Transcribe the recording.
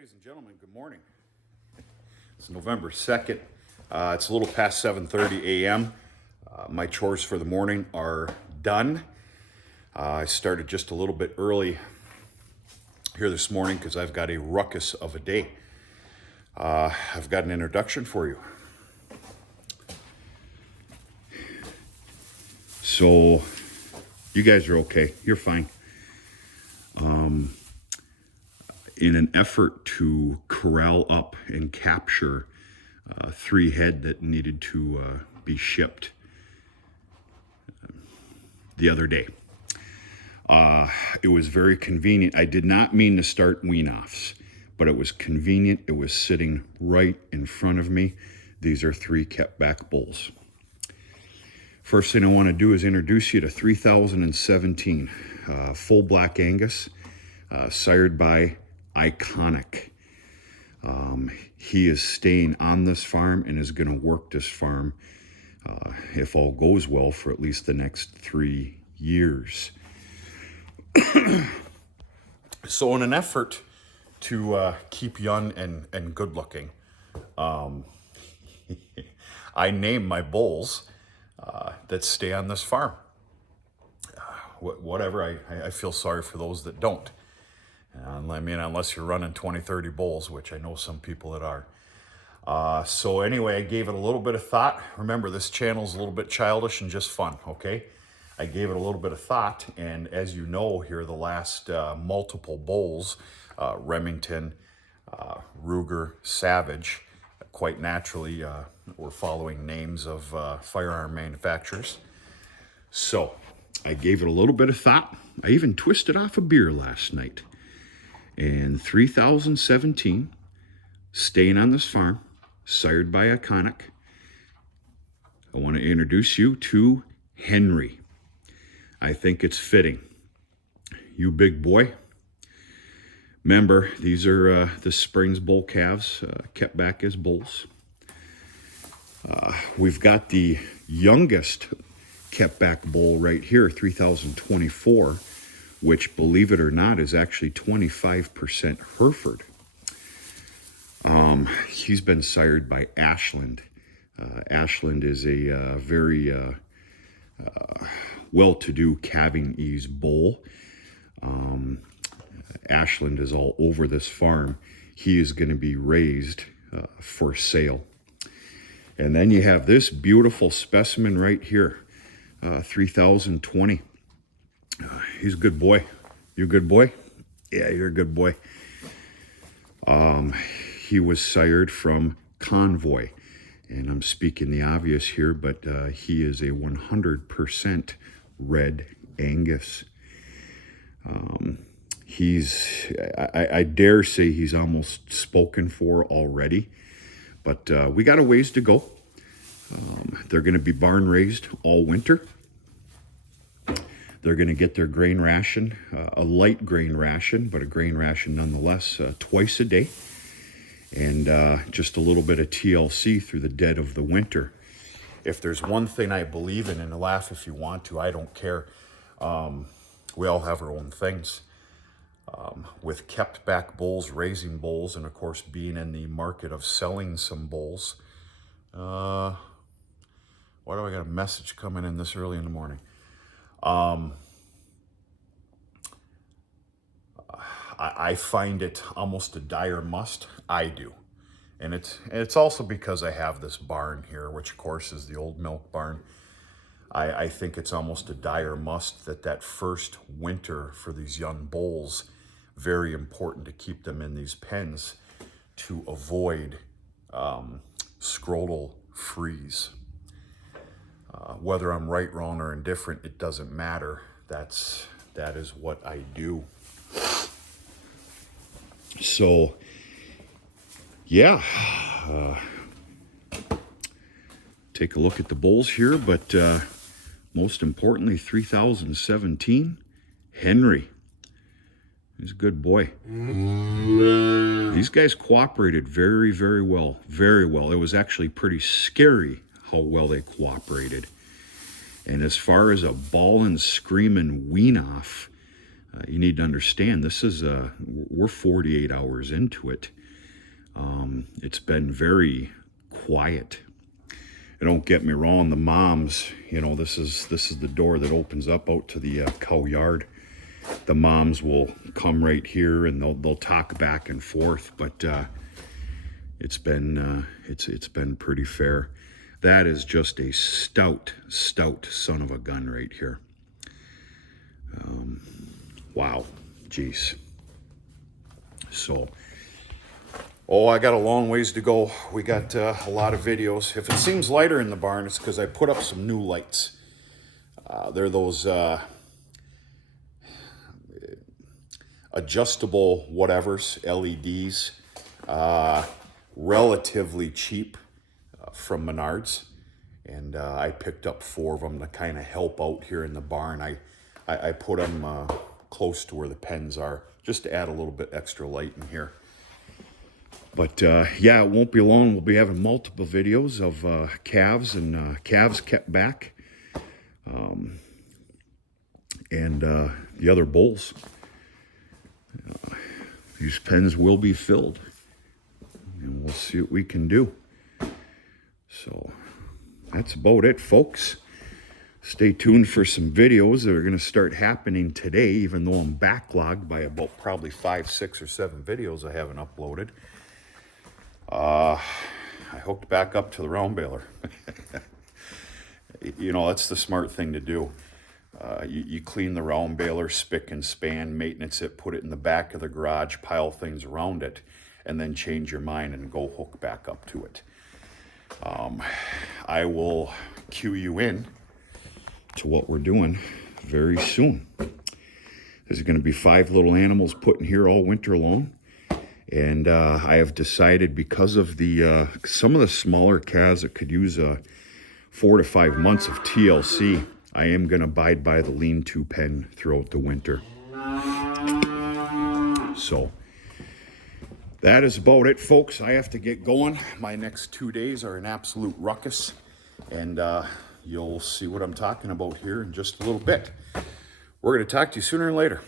Ladies and gentlemen, good morning. It's November 2nd. It's a little past 7:30 a.m. My chores for the morning are done. I started just a little bit early here this morning because I've got a ruckus of a day. I've got an introduction for you. So, you guys are okay. You're fine. In an effort to corral up and capture 3 head that needed to be shipped the other day. It was very convenient. I did not mean to start wean-offs, but it was convenient. It was sitting right in front of me. These are 3 kept back bulls. First thing I want to do is introduce you to 3017 full black Angus, sired by Iconic. He is staying on this farm and is going to work this farm, if all goes well, for at least the next 3 years. So in an effort to keep young and good looking, I name my bulls that stay on this farm. Whatever, I feel sorry for those that don't. I mean, unless you're running 20, 30 bulls, which I know some people that are. So anyway, I gave it a little bit of thought. Remember, this channel's a little bit childish and just fun, okay? I gave it a little bit of thought, and as you know, here the last multiple bulls, Remington, Ruger, Savage, quite naturally, we're following names of firearm manufacturers. So I gave it a little bit of thought. I even twisted off a beer last night. And 3017, staying on this farm, sired by Iconic. I want to introduce you to Henry. I think it's fitting. You big boy. Remember, these are the Springs bull calves, kept back as bulls. We've got the youngest kept back bull right here, 3024. Which, believe it or not, is actually 25% Hereford. He's been sired by Ashland. Ashland is a very well-to-do calving ease bull. Ashland is all over this farm. He is going to be raised for sale. And then you have this beautiful specimen right here, 3020. He's a good boy. You a good boy? Yeah, you're a good boy. He was sired from Convoy. And I'm speaking the obvious here, but he is a 100% red Angus. I dare say he's almost spoken for already. But we got a ways to go. They're going to be barn raised all winter. They're going to get their grain ration, a light grain ration, but a grain ration nonetheless, twice a day. And just a little bit of TLC through the dead of the winter. If there's one thing I believe in, and laugh if you want to, I don't care. We all have our own things. With kept back bulls, raising bulls, and of course being in the market of selling some bulls. Why do I got a message coming in this early in the morning? I find it almost a dire must. I do. And it's also because I have this barn here, which of course is the old milk barn. I think it's almost a dire must that first winter for these young bulls, very important to keep them in these pens to avoid scrotal freeze. Whether I'm right, wrong, or indifferent, it doesn't matter. That is what I do. So, yeah. Take a look at the bulls here, but most importantly, 3017, Henry. He's a good boy. These guys cooperated very, very well. Very well. It was actually pretty scary how well they cooperated. And as far as a bawling, screaming wean-off, You need to understand, this is we're 48 hours into it. It's been very quiet. And don't get me wrong, the moms, you know, this is the door that opens up out to the cow yard. The moms will come right here and they'll talk back and forth, but it's been pretty fair. That is just a stout son of a gun right here. Wow, geez. So, oh, I got a long ways to go. We got a lot of videos. If it seems lighter in the barn, it's because I put up some new lights. They're those adjustable whatevers, LEDs, relatively cheap from Menards. And I picked up 4 of them to kind of help out here in the barn. I put them close to where the pens are, just to add a little bit extra light in here. But yeah, it won't be long. We'll be having multiple videos of calves and calves kept back, and the other bulls. These pens will be filled, and we'll see what we can do. So that's about it, folks. Stay tuned for some videos that are going to start happening today, even though I'm backlogged by about probably 5, 6, or 7 videos I haven't uploaded. I hooked back up to the round baler. You know, that's the smart thing to do. You clean the round baler, spick and span, maintenance it, put it in the back of the garage, pile things around it, and then change your mind and go hook back up to it. I will cue you in to what we're doing very soon. There's going to be 5 little animals put in here all winter long. And I have decided, because of the some of the smaller calves that could use 4 to 5 months of TLC, I am going to abide by the lean-to pen throughout the winter. So that is about it, folks. I have to get going. My next 2 days are an absolute ruckus. And you'll see what I'm talking about here in just a little bit. We're going to talk to you sooner or later.